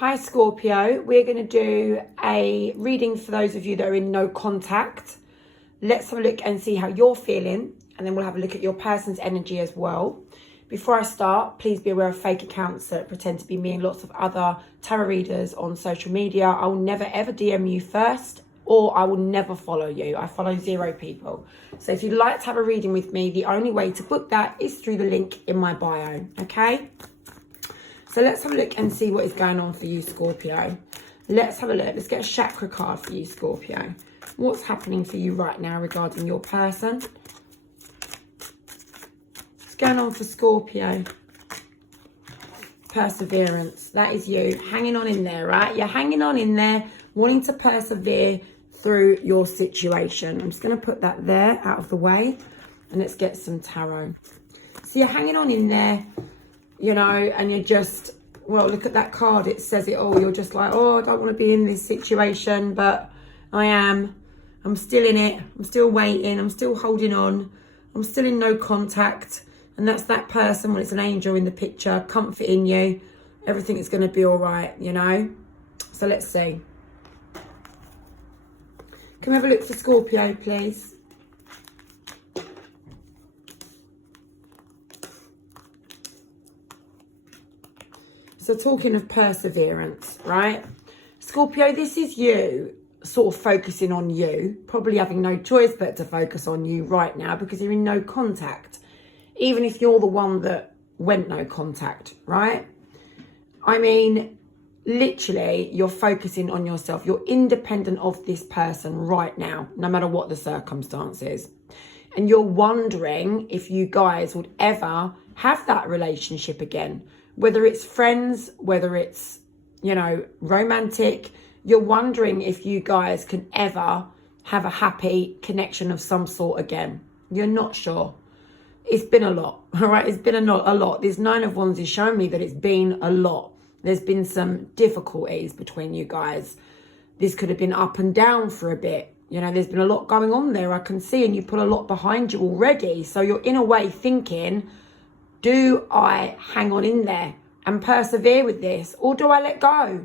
Hi Scorpio, we're going to do a reading for those of you that are in no contact. Let's have a look and see how you're feeling, and then we'll have a look at your person's energy as well. Before I start, please be aware of fake accounts that pretend to be me and lots of other tarot readers on social media. I will never ever DM you first, or I will never follow you. I follow 0 people. So if you'd like to have a reading with me, the only way to book that is through the link in my bio, okay? So let's have a look and see what is going on for you, Scorpio. Let's have a look. Let's get a chakra card for you, Scorpio. What's happening for you right now regarding your person? What's going on for Scorpio? Perseverance. That is you. Hanging on in there, right? You're hanging on in there, wanting to persevere through your situation. I'm just going to put that there out of the way. And let's get some tarot. So you're hanging on in there, you know, and you're just, well, look at that card. It says it all. You're just like, oh, I don't want to be in this situation, but I am. I'm still in it. I'm still waiting. I'm still holding on. I'm still in no contact. And that's that person when it's an angel in the picture, comforting you. Everything is going to be all right, you know. So let's see. Can we have a look for Scorpio, please? So talking of perseverance, right? Scorpio, this is you sort of focusing on you, probably having no choice but to focus on you right now because you're in no contact. Even if you're the one that went no contact, right? I mean, literally, you're focusing on yourself. You're independent of this person right now, no matter what the circumstances. And you're wondering if you guys would ever have that relationship again. Whether it's friends, whether it's, you know, romantic, you're wondering if you guys can ever have a happy connection of some sort again. You're not sure. It's been a lot, all right? It's been a lot. This 9 of Wands is showing me that it's been a lot. There's been some difficulties between you guys. This could have been up and down for a bit. You know, there's been a lot going on there, I can see, and you put a lot behind you already. So you're in a way thinking, do I hang on in there and persevere with this? Or do I let go?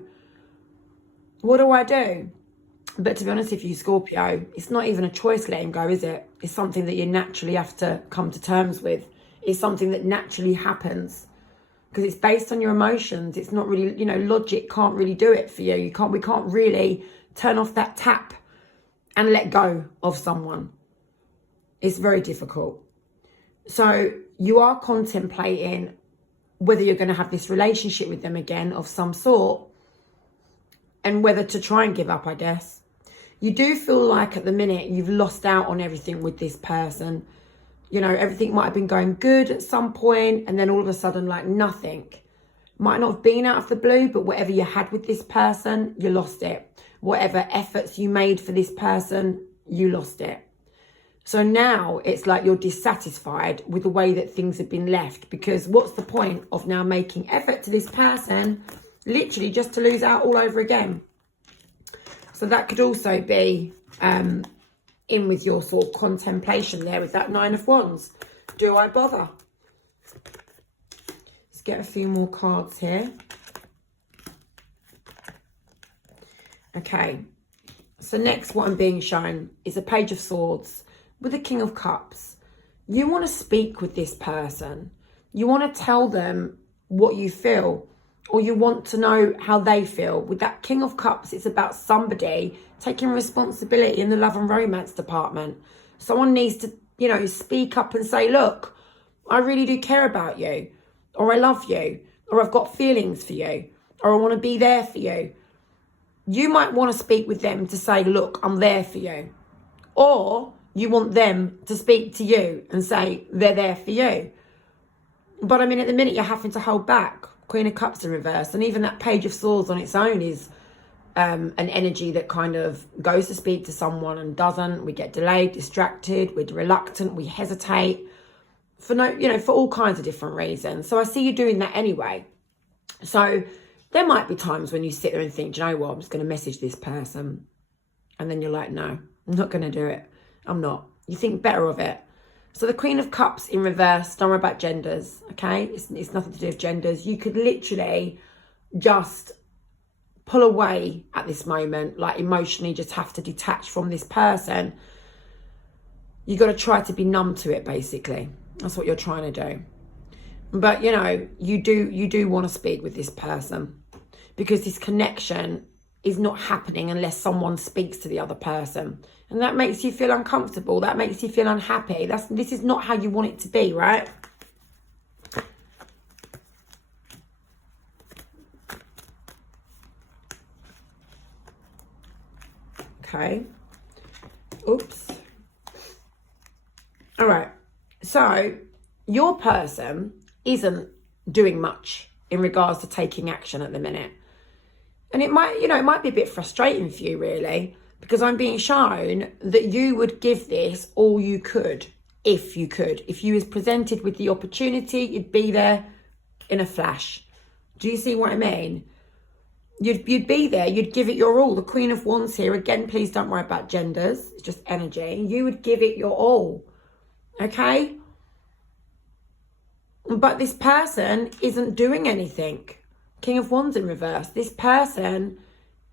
What do I do? But to be honest with you, Scorpio, it's not even a choice letting go, is it? It's something that you naturally have to come to terms with. It's something that naturally happens because it's based on your emotions. It's not really, you know, logic can't really do it for you. We can't really turn off that tap and let go of someone. It's very difficult. So you are contemplating whether you're going to have this relationship with them again of some sort and whether to try and give up, I guess. You do feel like at the minute you've lost out on everything with this person. You know, everything might have been going good at some point and then all of a sudden like nothing. Might not have been out of the blue, but whatever you had with this person, you lost it. Whatever efforts you made for this person, you lost it. So now it's like you're dissatisfied with the way that things have been left, because what's the point of now making effort to this person literally just to lose out all over again? So that could also be in with your sort of contemplation there with that 9 of Wands. Do I bother? Let's get a few more cards here. Okay. So next what I'm being shown is a Page of Swords with the King of Cups. You want to speak with this person. You want to tell them what you feel, or you want to know how they feel. With that King of Cups, it's about somebody taking responsibility in the love and romance department. Someone needs to, you know, speak up and say, look, I really do care about you, or I love you, or I've got feelings for you, or I want to be there for you. You might want to speak with them to say, look, I'm there for you. Or you want them to speak to you and say they're there for you. But I mean, at the minute, you're having to hold back. Queen of Cups in reverse. And even that Page of Swords on its own is an energy that kind of goes to speak to someone and doesn't. We get delayed, distracted, we're reluctant, we hesitate for no, you know, for all kinds of different reasons. So I see you doing that anyway. So there might be times when you sit there and think, do you know what, I'm just going to message this person. And then you're like, no, I'm not going to do it. I'm not. You think better of it. So the Queen of Cups in reverse, don't worry about genders, okay? It's nothing to do with genders. You could literally just pull away at this moment, like emotionally just have to detach from this person. You got to try to be numb to it, basically. That's what you're trying to do. But, you know, you do want to speak with this person, because this connection is not happening unless someone speaks to the other person. And that makes you feel uncomfortable. That makes you feel unhappy. This is not how you want it to be, right? Okay. Oops. All right. So your person isn't doing much in regards to taking action at the minute. And it might, you know, it might be a bit frustrating for you, really, because I'm being shown that you would give this all you could, if you could. If you was presented with the opportunity, you'd be there in a flash. Do you see what I mean? You'd be there, you'd give it your all. The Queen of Wands here, again, please don't worry about genders, it's just energy. You would give it your all, okay? But this person isn't doing anything. King of Wands in reverse. This person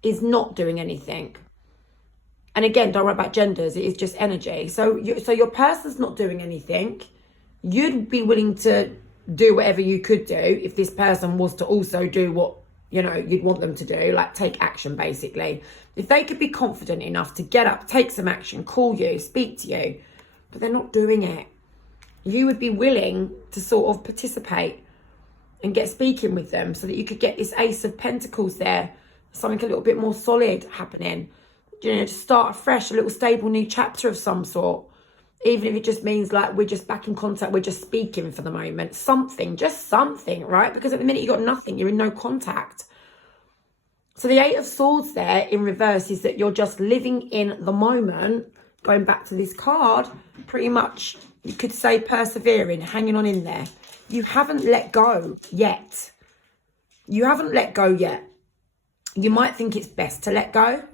is not doing anything. And again, don't worry about genders, it is just energy. So your person's not doing anything. You'd be willing to do whatever you could do if this person was to also do what, you know, you'd want them to do, like take action, basically. If they could be confident enough to get up, take some action, call you, speak to you, but they're not doing it, you would be willing to sort of participate and get speaking with them so that you could get this Ace of Pentacles there, something a little bit more solid happening, you know, to start afresh, a little stable new chapter of some sort. Even if it just means like we're just back in contact, we're just speaking for the moment. Something, just something, right? Because at the minute you've got nothing, you're in no contact. So the Eight of Swords there in reverse is that you're just living in the moment. Going back to this card, pretty much you could say persevering, hanging on in there. You haven't let go yet. You haven't let go yet. You might think it's best to let go.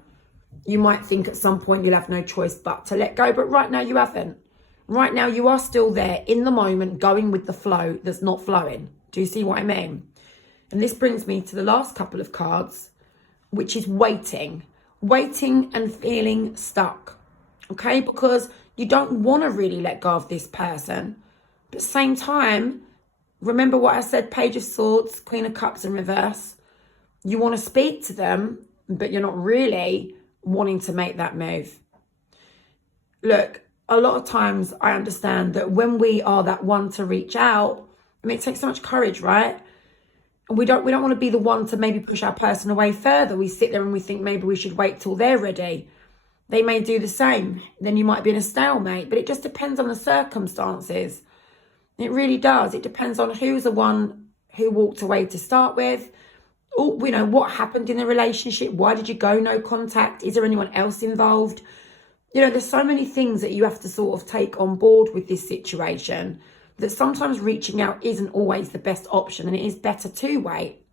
You might think at some point you'll have no choice but to let go, but right now you haven't. Right now you are still there in the moment, going with the flow that's not flowing. Do you see what I mean? And this brings me to the last couple of cards, which is waiting. Waiting and feeling stuck, okay? Because you don't want to really let go of this person. But at the same time, remember what I said, Page of Swords, Queen of Cups in reverse. You want to speak to them, but you're not really wanting to make that move. Look, a lot of times I understand that when we are that one to reach out, I mean, it takes so much courage, right? And we don't want to be the one to maybe push our person away further. We sit there and we think maybe we should wait till they're ready. They may do the same. Then you might be in a stalemate, but it just depends on the circumstances. It really does. It depends on who's the one who walked away to start with. Or, you know, what happened in the relationship? Why did you go no contact? Is there anyone else involved? You know, there's so many things that you have to sort of take on board with this situation that sometimes reaching out isn't always the best option, and it is better to wait.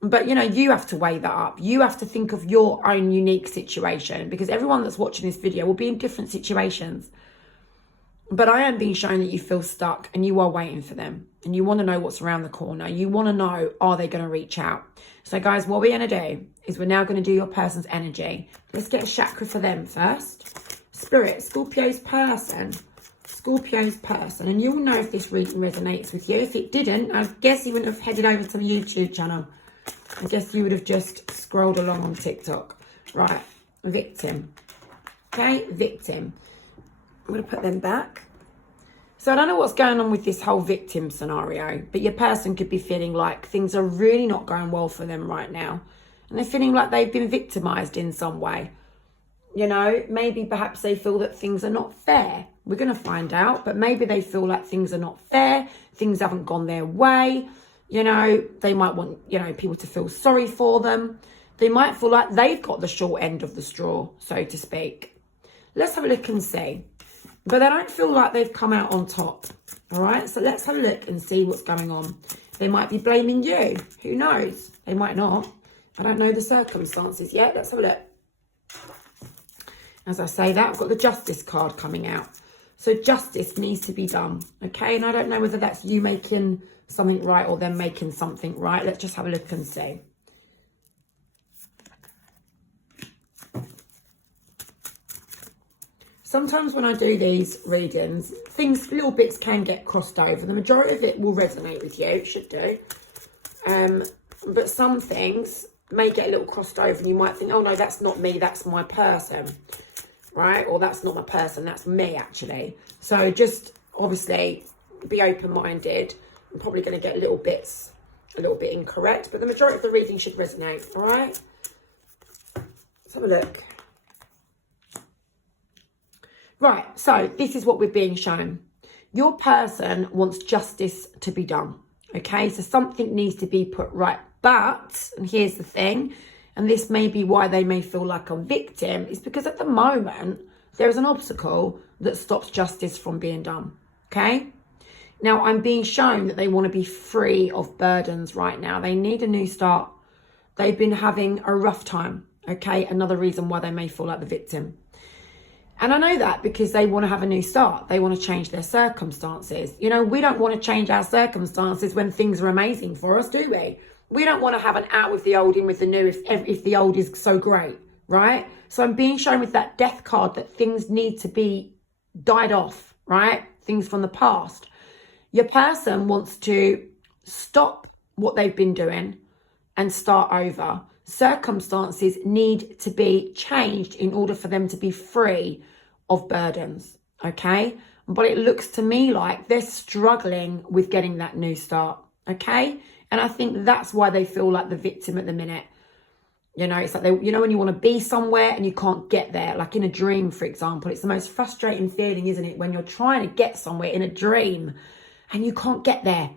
But, you know, you have to weigh that up. You have to think of your own unique situation, because everyone that's watching this video will be in different situations. But I am being shown that you feel stuck and you are waiting for them. And you want to know what's around the corner. You want to know, are they going to reach out? So guys, what we're going to do is we're now going to do your person's energy. Let's get a chakra for them first. Spirit, Scorpio's person. Scorpio's person. And you'll know if this reading resonates with you. If it didn't, I guess you wouldn't have headed over to the YouTube channel. I guess you would have just scrolled along on TikTok. Right, victim. Okay, victim. I'm going to put them back. So I don't know what's going on with this whole victim scenario, but your person could be feeling like things are really not going well for them right now. And they're feeling like they've been victimized in some way. You know, maybe perhaps they feel that things are not fair. We're going to find out, but maybe they feel like things are not fair. Things haven't gone their way. You know, they might want, you know, people to feel sorry for them. They might feel like they've got the short end of the straw, so to speak. Let's have a look and see. But they don't feel like they've come out on top. All right, so let's have a look and see what's going on. They might be blaming you. Who knows? They might not. I don't know the circumstances yet. Let's have a look. As I say that, I've got the Justice card coming out. So justice needs to be done. Okay, and I don't know whether that's you making something right or them making something right. Let's just have a look and see. sometimes when I do these readings, little bits can get crossed over. The majority of it will resonate with you, it should do. But some things may get a little crossed over and you might think, oh no, that's not me, that's my person, right? Or that's not my person, that's me actually. So just obviously be open-minded. I'm probably going to get a little bit incorrect, but the majority of the reading should resonate, all right? Let's have a look. Right, so this is what we're being shown. Your person wants justice to be done, okay? So something needs to be put right. But, and here's the thing, and this may be why they may feel like a victim, is because at the moment, there is an obstacle that stops justice from being done, okay? Now, I'm being shown that they want to be free of burdens right now. They need a new start. They've been having a rough time, okay? Another reason why they may feel like the victim. And I know that because they want to have a new start. They want to change their circumstances. You know, we don't want to change our circumstances when things are amazing for us, do we? We don't want to have an out with the old, in with the new if the old is so great, right? So I'm being shown with that death card that things need to be died off, right? Things from the past. Your person wants to stop what they've been doing and start over. Circumstances need to be changed in order for them to be free of burdens, okay? But it looks to me like they're struggling with getting that new start, okay? And I think that's why they feel like the victim at the minute. You know, it's like, when you want to be somewhere and you can't get there, like in a dream, for example. It's the most frustrating feeling, isn't it? When you're trying to get somewhere in a dream and you can't get there.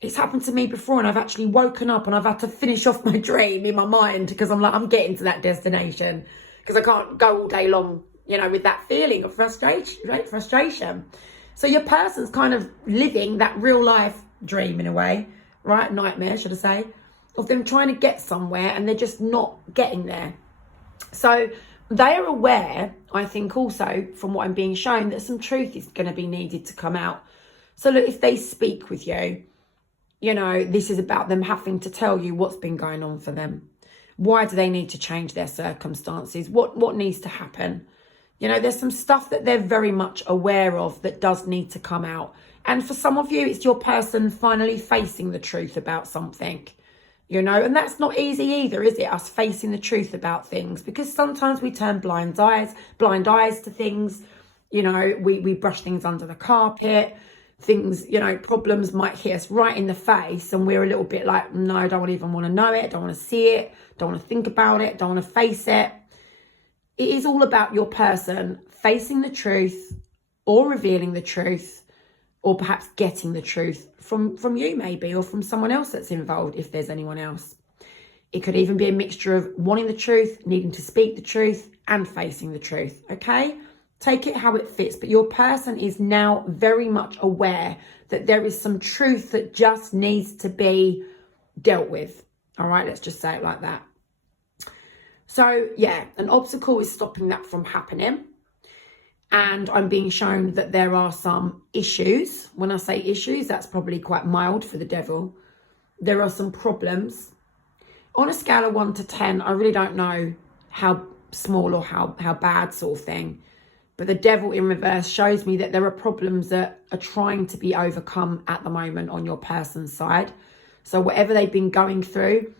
It's happened to me before and I've actually woken up and I've had to finish off my dream in my mind because I'm like, I'm getting to that destination because I can't go all day long, you know, with that feeling of frustration, right? Frustration. So your person's kind of living that real life dream in a way, right? Nightmare, should I say, of them trying to get somewhere and they're just not getting there. So they are aware, I think also from what I'm being shown, that some truth is going to be needed to come out. So look, if they speak with you, you know, this is about them having to tell you what's been going on for them. Why do they need to change their circumstances? What needs to happen? You know, there's some stuff that they're very much aware of that does need to come out. And for some of you, it's your person finally facing the truth about something, you know, and that's not easy either, is it? Us facing the truth about things, because sometimes we turn blind eyes to things, you know, we brush things under the carpet. Things, you know, problems might hit us right in the face and we're a little bit like, no, I don't even want to know it, don't want to see it, don't want to think about it, don't want to face it. It is all about your person facing the truth or revealing the truth or perhaps getting the truth from you maybe, or from someone else that's involved if there's anyone else. It could even be a mixture of wanting the truth, needing to speak the truth and facing the truth, okay? Take it how it fits, but your person is now very much aware that there is some truth that just needs to be dealt with. All right, let's just say it like that. So yeah, an obstacle is stopping that from happening. And I'm being shown that there are some issues. When I say issues, that's probably quite mild for the devil. There are some problems. On a scale of 1 to 10, I really don't know how small or how bad sort of thing. But the devil in reverse shows me that there are problems that are trying to be overcome at the moment on your person's side. So whatever they've been going through,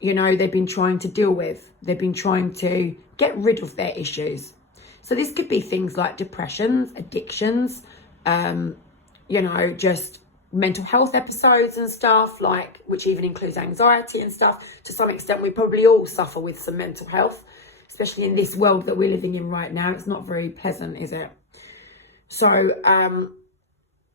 you know, they've been trying to deal with. They've been trying to get rid of their issues. So this could be things like depressions, addictions, you know, just mental health episodes and stuff, like, which even includes anxiety and stuff. To some extent, we probably all suffer with some mental health, especially in this world that we're living in right now. It's not very pleasant, is it? So,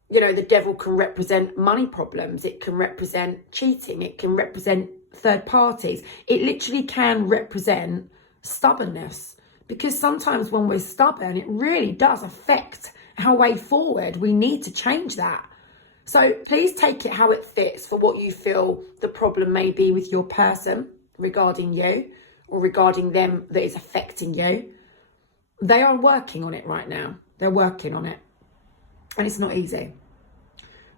you know, the devil can represent money problems. It can represent cheating. It can represent third parties. It literally can represent stubbornness, because sometimes when we're stubborn, it really does affect our way forward. We need to change that. So please take it how it fits for what you feel the problem may be with your person regarding you, or regarding them that is affecting you. They are working on it right now. They're working on it. And it's not easy.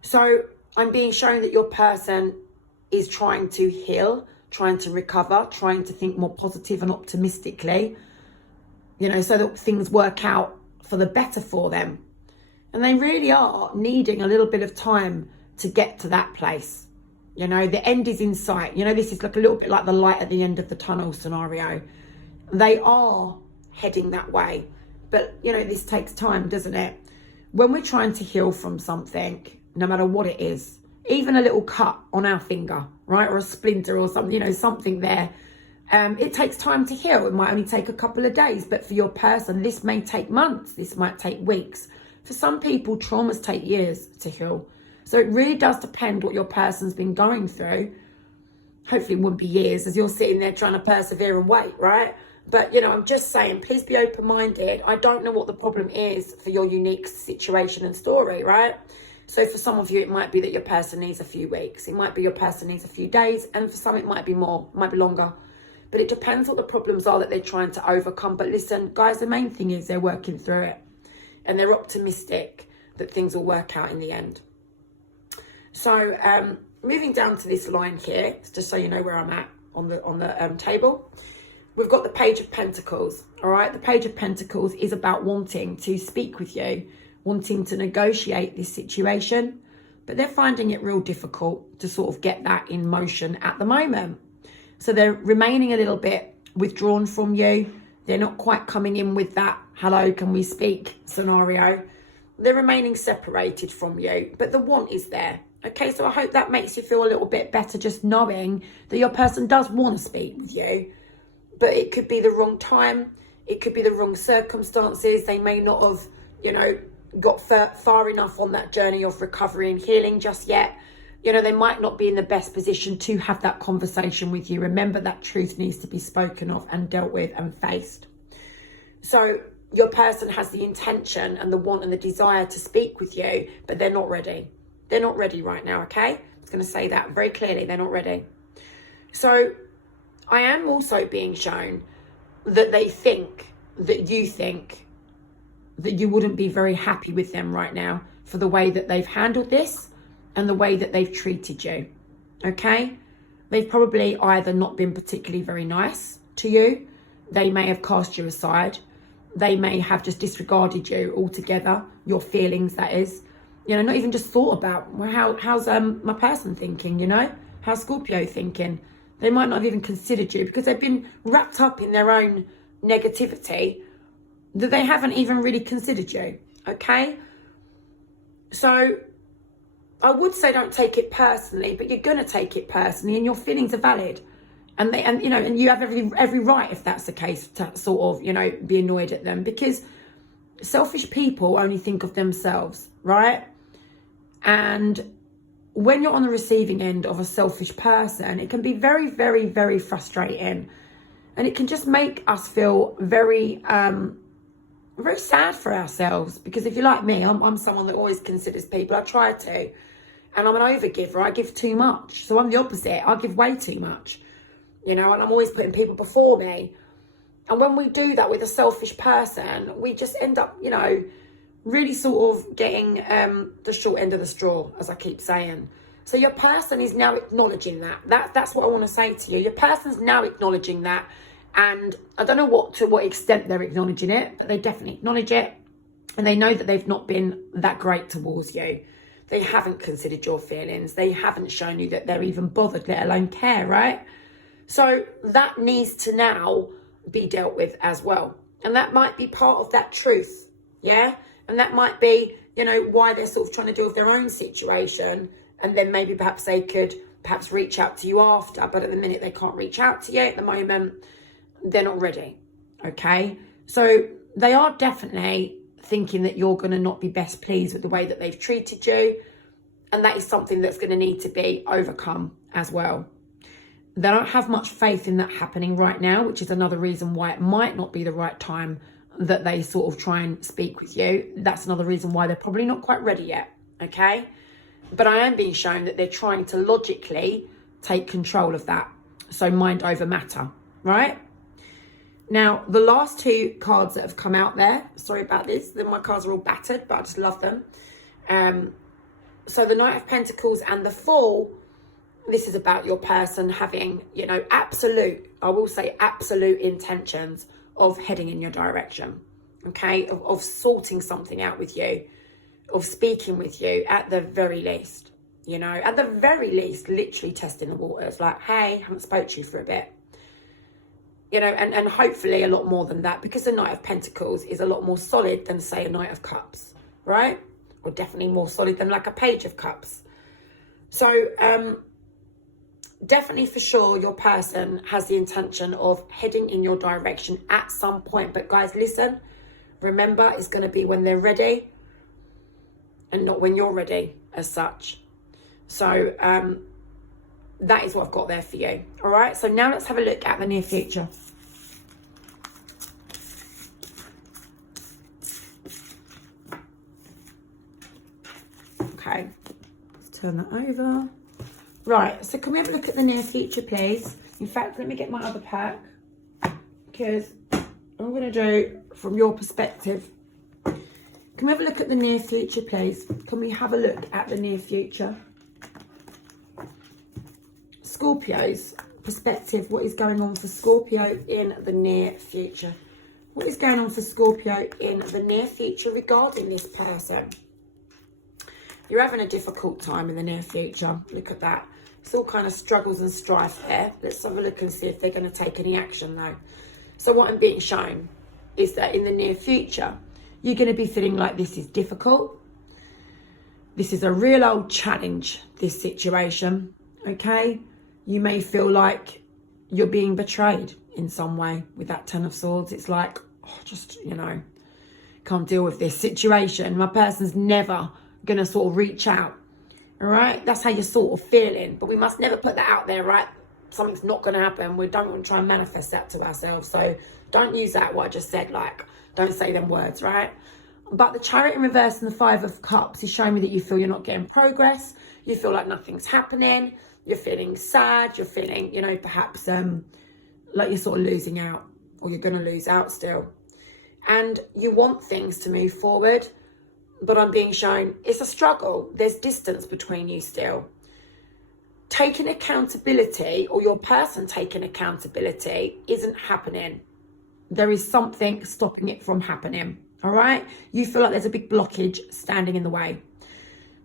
So I'm being shown that your person is trying to heal, trying to recover, trying to think more positive and optimistically, you know, so that things work out for the better for them. And they really are needing a little bit of time to get to that place. You know, the end is in sight. You know, this is like a little bit like the light at the end of the tunnel scenario. They are heading that way. But, you know, this takes time, doesn't it? When we're trying to heal from something, no matter what it is, even a little cut on our finger, right? Or a splinter or something, you know, something there. It takes time to heal. It might only take a couple of days. But for your person, this may take months. This might take weeks. For some people, traumas take years to heal. So it really does depend what your person's been going through. Hopefully it wouldn't be years as you're sitting there trying to persevere and wait, right? But, you know, I'm just saying, please be open-minded. I don't know what the problem is for your unique situation and story, right? So for some of you, it might be that your person needs a few weeks. It might be your person needs a few days. And for some, it might be more, it might be longer. But it depends what the problems are that they're trying to overcome. But listen, guys, the main thing is they're working through it. And they're optimistic that things will work out in the end. So moving down to this line here, just so you know where I'm at on the table. We've got the Page of Pentacles, all right? The Page of Pentacles is about wanting to speak with you, wanting to negotiate this situation, but they're finding it real difficult to sort of get that in motion at the moment. So they're remaining a little bit withdrawn from you. They're not quite coming in with that, hello, can we speak scenario. They're remaining separated from you, but the want is there. Okay, so I hope that makes you feel a little bit better just knowing that your person does want to speak with you, but it could be the wrong time. It could be the wrong circumstances. They may not have, you know, got far enough on that journey of recovery and healing just yet. You know, they might not be in the best position to have that conversation with you. Remember that truth needs to be spoken of and dealt with and faced. So your person has the intention and the want and the desire to speak with you, but they're not ready. They're not ready right now, okay? I was going to say that very clearly. They're not ready. So I am also being shown that they think that you wouldn't be very happy with them right now for the way that they've handled this and the way that they've treated you, okay? They've probably either not been particularly very nice to you. They may have cast you aside. They may have just disregarded you altogether, your feelings, that is. You know, not even just thought about, well, how's my person thinking, you know? How's Scorpio thinking? They might not have even considered you because they've been wrapped up in their own negativity that they haven't even really considered you, okay? So I would say don't take it personally, but you're going to take it personally and your feelings are valid. And you know, and you have every right, if that's the case, to sort of, you know, be annoyed at them, because selfish people only think of themselves, right? And when you're on the receiving end of a selfish person, it can be very, very, very frustrating. And it can just make us feel very, very sad for ourselves. Because if you're like me, I'm someone that always considers people. I try to. And I'm an overgiver. I give too much. So I'm the opposite. I give way too much. You know, and I'm always putting people before me. And when we do that with a selfish person, we just end up, you know, really sort of getting the short end of the straw, as I keep saying. So your person is now acknowledging that. That's what I want to say to you. Your person's now acknowledging that. And I don't know to what extent they're acknowledging it, but they definitely acknowledge it. And they know that they've not been that great towards you. They haven't considered your feelings. They haven't shown you that they're even bothered, let alone care, right? So that needs to now be dealt with as well. And that might be part of that truth, yeah? And that might be, you know, why they're sort of trying to deal with their own situation. And then maybe perhaps they could perhaps reach out to you after. But at the minute, they can't reach out to you. At the moment, they're not ready, okay? So they are definitely thinking that you're going to not be best pleased with the way that they've treated you. And that is something that's going to need to be overcome as well. They don't have much faith in that happening right now, which is another reason why it might not be the right time that they sort of try and speak with you. That's another reason why they're probably not quite ready yet, okay? But I am being shown that they're trying to logically take control of that. So mind over matter, right? Now, the last two cards that have come out there, sorry about this, my cards are all battered, but I just love them. So the Knight of Pentacles and the Fool, this is about your person having, you know, absolute intentions of heading in your direction, okay, of sorting something out with you, of speaking with you at the very least, you know, at the very least, literally testing the waters, like, hey, haven't spoke to you for a bit, you know, and hopefully a lot more than that, because the Knight of Pentacles is a lot more solid than, say, a Knight of Cups, right? Or definitely more solid than like a Page of Cups. So definitely for sure your person has the intention of heading in your direction at some point. But guys, listen, remember, it's going to be when they're ready and not when you're ready as such. So that is what I've got there for you. All right, so now let's have a look at the near future. Okay, let's turn that over. Right, so can we have a look at the near future, please? In fact, let me get my other pack, because I'm going to do from your perspective. Can we have a look at the near future, please? Can we have a look at the near future? Scorpio's perspective, what is going on for Scorpio in the near future? What is going on for Scorpio in the near future regarding this person? You're having a difficult time in the near future. Look at that. It's all kind of struggles and strife there. Let's have a look and see if they're going to take any action though. So what I'm being shown is that in the near future, you're going to be feeling like this is difficult. This is a real old challenge, this situation, okay? You may feel like you're being betrayed in some way with that Ten of Swords. It's like, oh, just, you know, can't deal with this situation. My person's never going to sort of reach out, all right? That's how you're sort of feeling. But we must never put that out there, right? Something's not going to happen. We don't want to try and manifest that to ourselves. So don't use that, what I just said, like, don't say them words, right? But the Chariot in reverse and the Five of Cups is showing me that you feel you're not getting progress. You feel like nothing's happening. You're feeling sad. You're feeling, you know, perhaps like you're sort of losing out, or you're going to lose out still. And you want things to move forward, but I'm being shown it's a struggle. There's distance between you still. Taking accountability, or your person taking accountability, isn't happening. There is something stopping it from happening, all right? You feel like there's a big blockage standing in the way.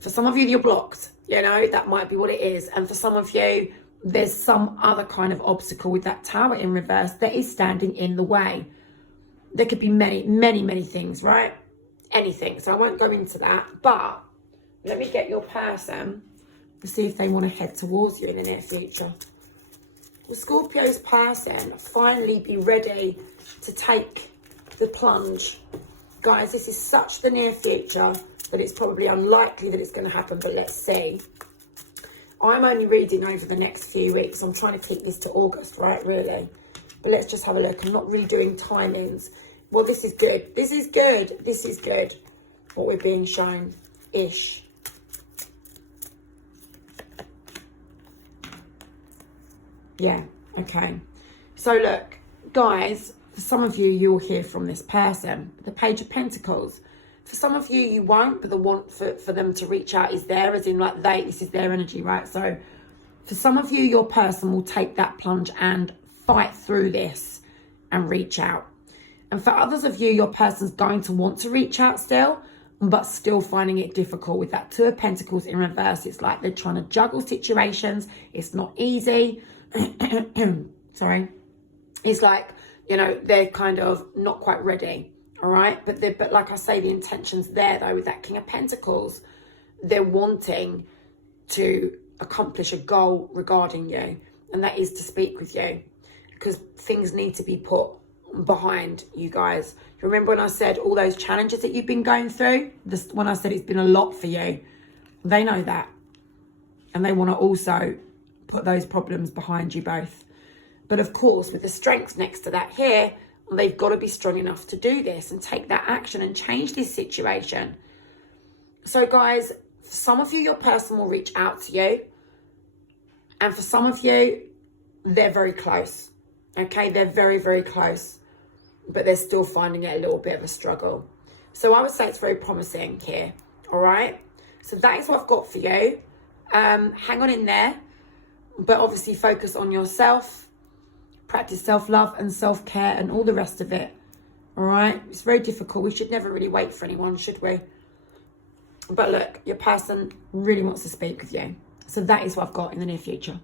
For some of you, you're blocked, you know, that might be what it is. And for some of you, there's some other kind of obstacle with that Tower in reverse that is standing in the way. There could be many, many, many things, right? Anything. So I won't go into that. But let me get your person to see if they want to head towards you in the near future. Will Scorpio's person finally be ready to take the plunge? Guys, this is such the near future that it's probably unlikely that it's going to happen, but let's see. I'm only reading over the next few weeks. I'm trying to keep this to August, right, really? But let's just have a look. I'm not really doing timings. Well, this is good. This is good. This is good. What we're being shown-ish. Yeah, okay. So look, guys, for some of you, you'll hear from this person. The Page of Pentacles. For some of you, you won't, but the want for them to reach out is there, as in like this is their energy, right? So for some of you, your person will take that plunge and fight through this and reach out. And for others of you, your person's going to want to reach out still, but still finding it difficult. With that Two of Pentacles in reverse, it's like they're trying to juggle situations. It's not easy. Sorry. It's like, you know, they're kind of not quite ready. All right. But like I say, the intention's there though with that King of Pentacles. They're wanting to accomplish a goal regarding you. And that is to speak with you, because things need to be put behind you guys. You remember when I said all those challenges that you've been going through? When I said it's been a lot for you, they know that. And they want to also put those problems behind you both. But of course, with the strength next to that here, they've got to be strong enough to do this and take that action and change this situation. So guys, for some of you, your person will reach out to you. And for some of you, they're very close. Okay, they're very, very close. But they're still finding it a little bit of a struggle. So I would say it's very promising here. All right. So that is what I've got for you. Hang on in there. But obviously focus on yourself. Practice self-love and self-care and all the rest of it. All right? It's very difficult. We should never really wait for anyone, should we? But look, your person really wants to speak with you. So that is what I've got in the near future.